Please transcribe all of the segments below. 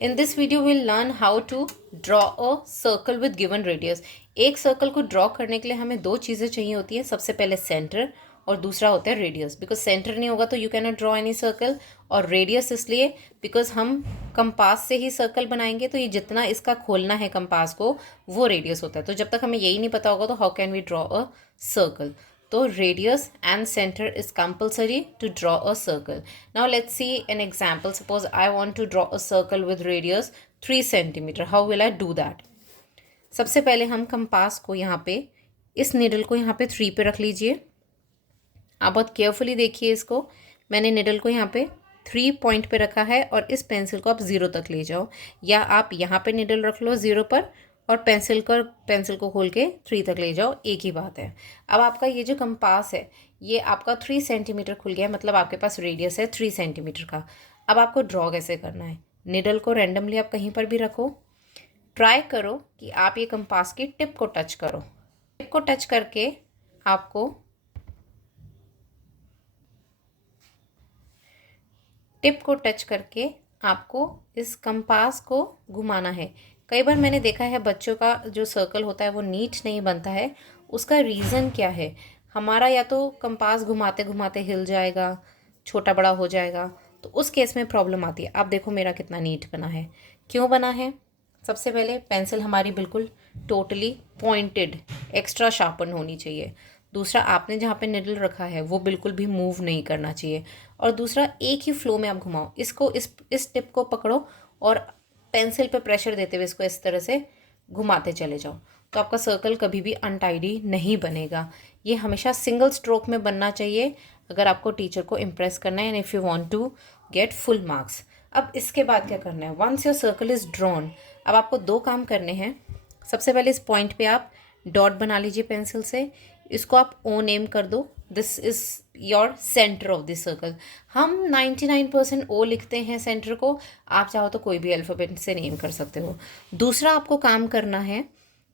In this video we'll learn how to draw a circle with given radius. एक circle को draw करने के लिए हमें दो चीज़ें चाहिए होती है. सबसे पहले सेंटर और दूसरा होता है रेडियस. बिकॉज सेंटर नहीं होगा तो you can not draw any circle. और रेडियस इसलिए बिकॉज हम कंपास से ही सर्कल बनाएंगे, तो ये जितना इसका खोलना है कंपास को वो रेडियस होता है. तो जब तक हमें यही नहीं पता होगा तो how can we draw a circle. तो radius and center is compulsory to draw a circle. Now let's see an example. Suppose I want to draw a circle with radius 3 centimeter. How will I do that? सबसे पहले हम compass को यहाँ पे, इस needle को यहाँ पे 3 पे रख लीजिए. आप बहुत केयरफुली देखिए इसको. मैंने निडल को यहाँ पे 3 पॉइंट पे रखा है और इस पेंसिल को आप 0 तक ले जाओ, या आप यहाँ पे निडल रख लो 0 पर और पेंसिल को खोल के 3 तक ले जाओ, एक ही बात है. अब आपका ये जो कंपास है ये आपका 3 सेंटीमीटर खुल गया, मतलब आपके पास रेडियस है 3 सेंटीमीटर का. अब आपको ड्रॉ कैसे करना है? निडल को रैंडमली आप कहीं पर भी रखो. ट्राई करो कि आप ये कंपास की टिप को टच करो. टिप को टच करके आपको इस कंपास को घुमाना है. कई बार मैंने देखा है बच्चों का जो सर्कल होता है वो नीट नहीं बनता है. उसका रीज़न क्या है? हमारा या तो कंपास घुमाते घुमाते हिल जाएगा, छोटा बड़ा हो जाएगा, तो उस केस में प्रॉब्लम आती है. आप देखो मेरा कितना नीट बना है. क्यों बना है? सबसे पहले पेंसिल हमारी बिल्कुल टोटली पॉइंटेड, एक्स्ट्रा शार्पन होनी चाहिए. दूसरा, आपने जहाँ पे निडल रखा है वो बिल्कुल भी मूव नहीं करना चाहिए. और दूसरा, एक ही फ्लो में आप घुमाओ इसको. इस टिप को पकड़ो और पेंसिल पे प्रेशर देते हुए इसको इस तरह से घुमाते चले जाओ, तो आपका सर्कल कभी भी अनटाइडी नहीं बनेगा. ये हमेशा सिंगल स्ट्रोक में बनना चाहिए अगर आपको टीचर को इम्प्रेस करना है, and if you want to get full marks. अब इसके बाद क्या करना है? Once your circle is drawn, अब आपको 2 काम करने हैं. सबसे पहले इस पॉइंट पे आप डॉट बना लीजिए पेंसिल से. इसको आप ओ नेम कर दो. This is your centre of this circle. हम 99% ओ लिखते हैं सेंटर को. आप चाहो तो कोई भी अल्फ़ाबेट से नेम कर सकते हो. दूसरा आपको काम करना है,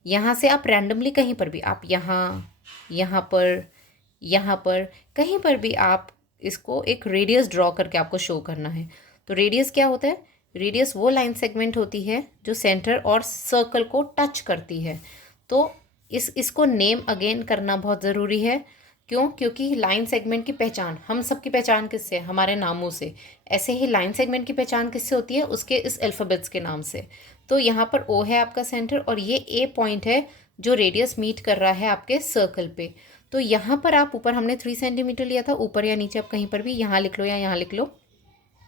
यहाँ से आप रैंडमली कहीं पर भी, आप यहाँ पर कहीं पर भी आप इसको एक रेडियस ड्रॉ करके आपको शो करना है. तो रेडियस क्या होता है? रेडियस वो लाइन सेगमेंट होती है जो सेंटर और सर्कल को टच करती है. तो इसको नेम अगेन करना बहुत ज़रूरी है. क्यों? क्योंकि लाइन सेगमेंट की पहचान, हम सब की पहचान किससे? हमारे नामों से. ऐसे ही लाइन सेगमेंट की पहचान किससे होती है? उसके इस अल्फ़ाबेट्स के नाम से. तो यहाँ पर ओ है आपका सेंटर, और ये ए पॉइंट है जो रेडियस मीट कर रहा है आपके सर्कल पे. तो यहाँ पर आप ऊपर, हमने 3 सेंटीमीटर लिया था, ऊपर या नीचे आप कहीं पर भी यहाँ लिख लो या यहाँ लिख लो.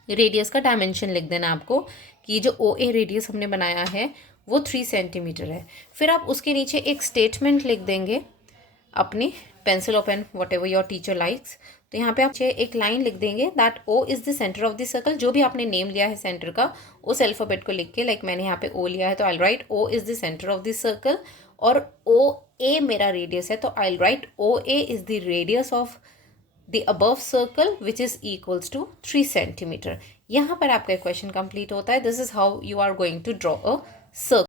रेडियस का डायमेंशन लिख देना आपको कि जो ओ ए रेडियस हमने बनाया है वो 3 सेंटीमीटर है. फिर आप उसके नीचे एक स्टेटमेंट लिख देंगे अपनी पेंसिल और pen, whatever your teacher likes. तो यहाँ पे आप एक लाइन लिख देंगे that o is the centre of the circle. जो भी आपने नेम लिया है सेंटर का उस अल्फ़ाबेट को लिख के, लाइक मैंने यहाँ पे ओ लिया है तो I write O is the centre of the circle, और ओ ए मेरा रेडियस है तो I write O A is the radius of the above circle which is equals to 3 centimeter. यहाँ पर आपका क्वेश्चन कंप्लीट होता है. This is how you are going to draw a circle.